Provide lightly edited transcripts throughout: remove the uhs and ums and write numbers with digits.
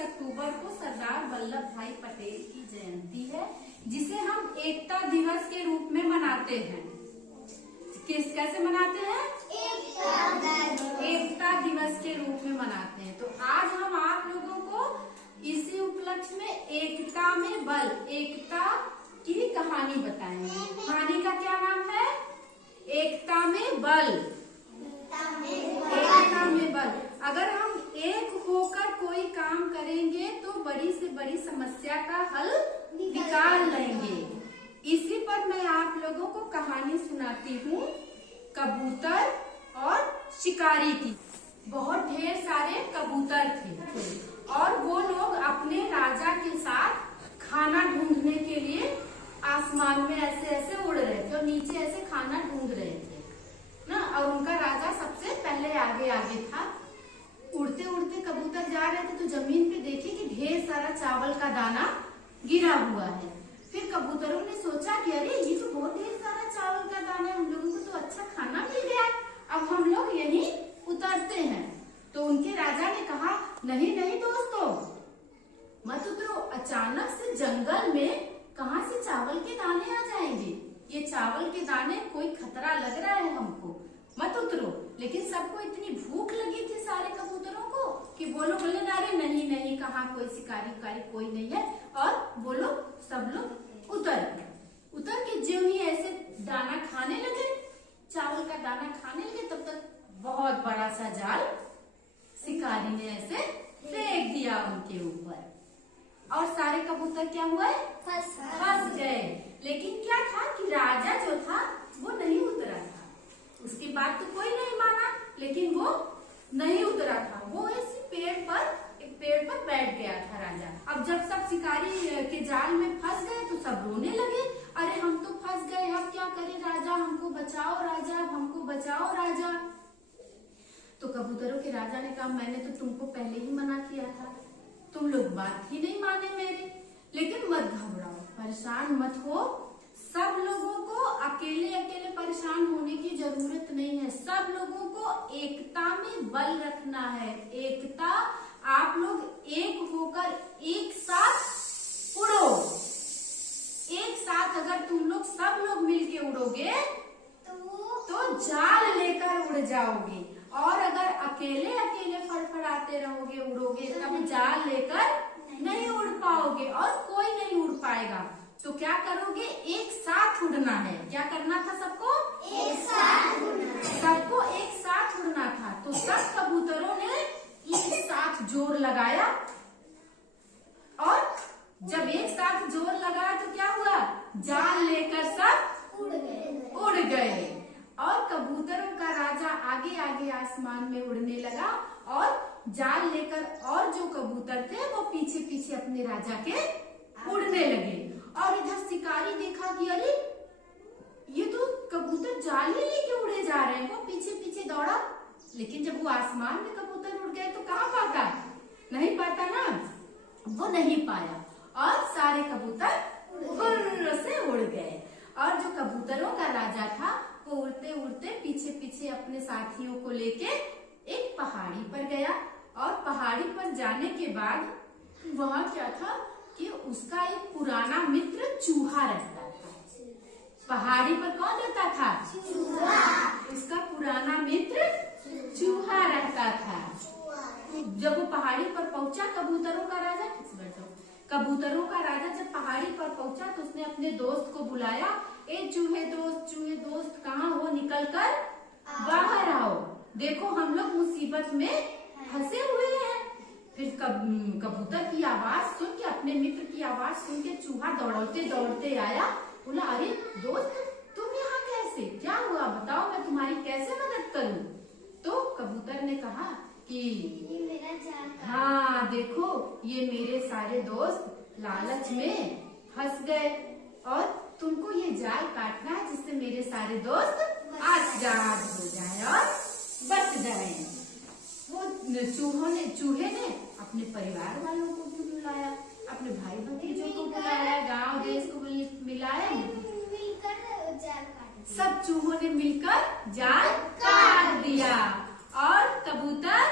अक्टूबर को सरदार वल्लभ भाई पटेल की जयंती है, जिसे हम एकता दिवस के रूप में मनाते हैं। कैसे मनाते हैं? एकता दिवस के रूप में मनाते हैं। तो आज हम आप लोगों को इसी उपलक्ष्य में एकता में बल, एकता की कहानी बताएंगे। कहानी का क्या नाम है? एकता में बल। एकता में बल। अगर हम एक होकर कोई काम करेंगे तो बड़ी से बड़ी समस्या का हल निकाल लेंगे। इसी पर मैं आप लोगों को कहानी सुनाती हूँ, कबूतर और शिकारी की। बहुत ढेर सारे कबूतर थे और वो लोग अपने राजा के साथ खाना ढूंढने के लिए आसमान में ऐसे ऐसे उड़ रहे थे और नीचे ऐसे खाना ढूंढ रहे थे ना। और उनका राजा सबसे पहले आगे आगे था। उड़ते उड़ते कबूतर जा रहे थे तो जमीन पे देखे कि ढेर सारा चावल का दाना गिरा हुआ है। फिर कबूतरों ने सोचा कि अरे ये तो बहुत ढेर सारा चावल का दाना है, हम लोगों को तो अच्छा खाना मिल गया, अब हम लोग यहीं उतरते हैं। तो उनके राजा ने कहा, नहीं नहीं दोस्तों, मत उतरो। अचानक से जंगल में कहाँ से चावल के दाने आ जाएंगे? ये चावल के दाने, कोई खतरा लग रहा है हमको, मत उतरो। लेकिन सबको इतनी भूख लगी थी सारे कबूतरों को कि वो लोग बोले, अरे नहीं नहीं, कहाँ कोई शिकारी उकारी कोई नहीं है। और वो लोग सब लोग उतर के जो ही ऐसे दाना खाने लगे, चावल का दाना खाने लगे, तब तक बहुत बड़ा सा जाल शिकारी ने ऐसे फेंक दिया उनके ऊपर और सारे कबूतर क्या हुए? फंस गए। लेकिन क्या था कि राजा जो था वो नहीं उतरा था। उसकी बात तो कोई नहीं माना, लेकिन वो नहीं उतरा था। वो एक पेड़ पर बैठ गया था राजा। अब जब सब शिकारी के जाल में फंस गए तो सब रोने लगे, अरे हम तो फंस गए, अब क्या करें राजा, हमको बचाओ राजा, हमको बचाओ राजा। तो कबूतरों के राजा ने कहा, मैंने तो तुमको पहले ही मना किया था, तुम लोग बात ही नहीं माने मेरे। लेकिन मत घबराओ, परेशान मत हो। सब लोगों को अकेले अकेले परेशान होने की जरूरत नहीं है। सब लोगों को एकता में बल रखना है। एकता, आप लोग एक होकर एक साथ उड़ो। एक साथ अगर तुम लोग सब लोग मिलके उड़ोगे तो जाल लेकर उड़ जाओगे। और अगर अकेले अकेले फड़फड़ाते रहोगे, उड़ोगे, तब जाल लेकर नहीं उड़ पाओगे और कोई नहीं उड़ पाएगा। तो क्या करोगे? एक साथ उड़ना है। क्या करना था सबको? एक साथ उड़ना। सबको एक साथ उड़ना था। तो सब कबूतरों ने एक साथ जोर लगाया और जब एक साथ जोर लगाया तो क्या हुआ? जाल लेकर सब उड़ गए और कबूतरों का राजा आगे आगे आसमान में उड़ने लगा और जाल लेकर और जो कबूतर थे वो पीछे पीछे अपने राजा के उड़ने लगे। और इधर शिकारी देखा कि अरे ये तो कबूतर जाल ही लेके उड़े जा रहे हैं। वो पीछे पीछे दौड़ा, लेकिन जब वो आसमान में कबूतर उड़ गए तो कहाँ पाता? नहीं पाता ना, वो नहीं पाया और सारे कबूतर फुर्र से उड़ गए। और जो कबूतरों का राजा था वो उड़ते उड़ते पीछे पीछे अपने साथियों को लेके एक पहाड़ी पर गया। और पहाड़ी पर जाने के बाद वहाँ क्या था कि उसका एक पुराना मित्र चूहा रहता था। पहाड़ी पर कौन रहता था? चूहा। उसका पुराना मित्र चूहा रहता था। जब वो पहाड़ी पर पहुंचा, कबूतरों का राजा जब पहाड़ी पर पहुंचा तो उसने अपने दोस्त को बुलाया, ए चूहे दोस्त कहाँ हो, निकल कर बाहर आओ, देखो हम लोग मुसीबत में फंसे हुए हैं। फिर कबूतर की आवाज सुन के, अपने मित्र की आवाज सुन के चूहा दौड़ते दौड़ते आया। बोला, अरे दोस्त तुम यहाँ कैसे, क्या हुआ बताओ, मैं तुम्हारी कैसे मदद करूँ? तो कबूतर ने कहा कि ये मेरा जाल, हाँ देखो ये मेरे सारे दोस्त लालच में फंस गए और तुमको ये जाल काटना है जिससे मेरे सारे दोस्त आजाद हो जाए और बच जाए। वो चूहे ने अपने परिवार वालों को भी बुलाया, अपने भाई भतीजों को बुलाया, गांव देश को मिलाया, मिलकर जाल काट, सब चूहों ने मिलकर जाल काट दिया और कबूतर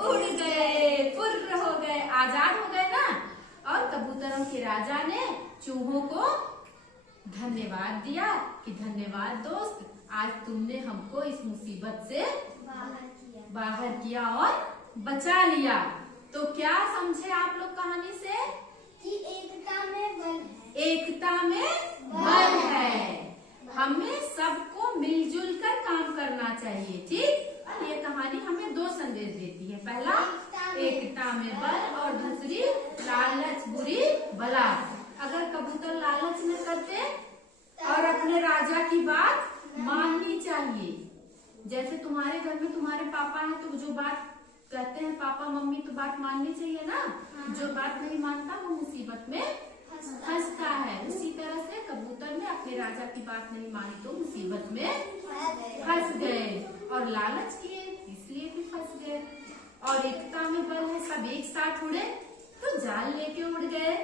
उड़ गए, फुर्र हो गए आजाद हो गए ना। और कबूतरों के राजा ने चूहों को धन्यवाद दिया कि धन्यवाद दोस्त, आज तुमने हमको इस मुसीबत से बाहर किया और बचा लिया। तो क्या समझे आप लोग कहानी से कि एकता में बल है। एकता में बल है। हमें सबको मिलजुल कर काम करना चाहिए, ठीक। और ये कहानी हमें दो संदेश देती है। पहला एकता में बल और दूसरी लालच बुरी बला। अगर कबूतर लालच न करते और अपने राजा की बात माननी चाहिए। जैसे तुम्हारे घर में तुम्हारे पापा हैं तो जो बात कहते हैं पापा मम्मी तो बात माननी चाहिए ना। जो बात नहीं मानता वो मुसीबत में फंसता है। उसी तरह से कबूतर ने अपने राजा की बात नहीं मानी तो मुसीबत में फंस गए और लालच किए इसलिए भी फंस गए। और एकता में बल है, सब एक साथ उड़े तो जाल लेके उड़ गए।